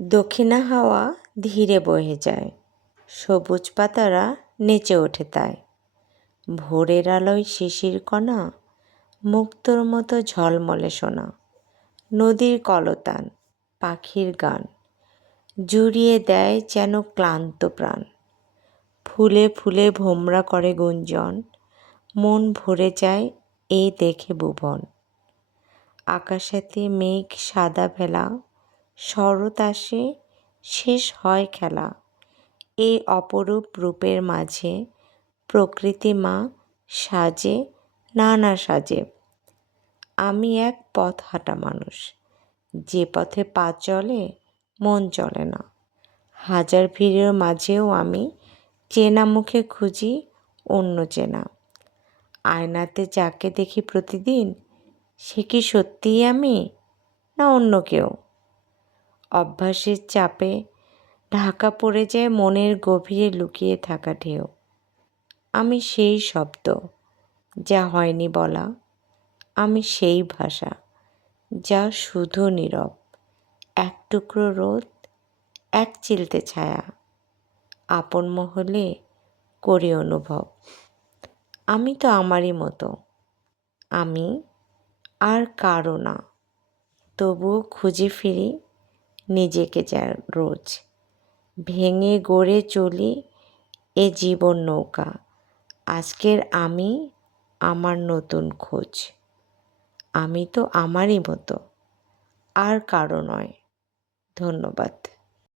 দক্ষিণা হাওয়া ধীরে বহে যায়, সবুজ পাতারা নেচে ওঠে তাই। ভোরের আলোয় শিশির কণা, মুক্তোর মতো ঝলমলে সোনা। নদীর কলতান, পাখির গান, জুড়িয়ে দেয় যেন ক্লান্ত প্রাণ। ফুলে ফুলে ভোমরা করে গুঞ্জন, মন ভরে যায় এই দেখে ভুবন। আকাশেতে মেঘ সাদা ভেলা, শরৎ আসে, শেষ হয় খেলা। এই অপরূপ রূপের মাঝে প্রকৃতি মা সাজে নানা সাজে। আমি এক পথ হাঁটা মানুষ, যে পথে পা চলে মন চলে না। হাজার ভিড়ের মাঝেও আমি চেনা মুখে খুঁজি অন্য চেনা। আয়নাতে যাকে দেখি প্রতিদিন, সে কি সত্যিই আমি না অন্য কেউ? অভ্যাসের চাপে ঢাকা পড়ে যায় মনের গভীরে লুকিয়ে থাকা ঢেউ। আমি সেই শব্দ যা হয়নি বলা, আমি সেই ভাষা যা শুধু নীরব। এক টুকরো রোদ, এক চিলতে ছায়া, আপন মহলে করি অনুভব। আমি তো আমারই মতো, আমি আর কারো না। তবুও খুঁজে ফিরি নিজেকে যা রোজ। ভেঙে গড়ে চলি এ জীবন নৌকা। আজকের আমি আমার নতুন খোঁজ। আমি তো আমারই মতো, আর কারো নয়। ধন্যবাদ।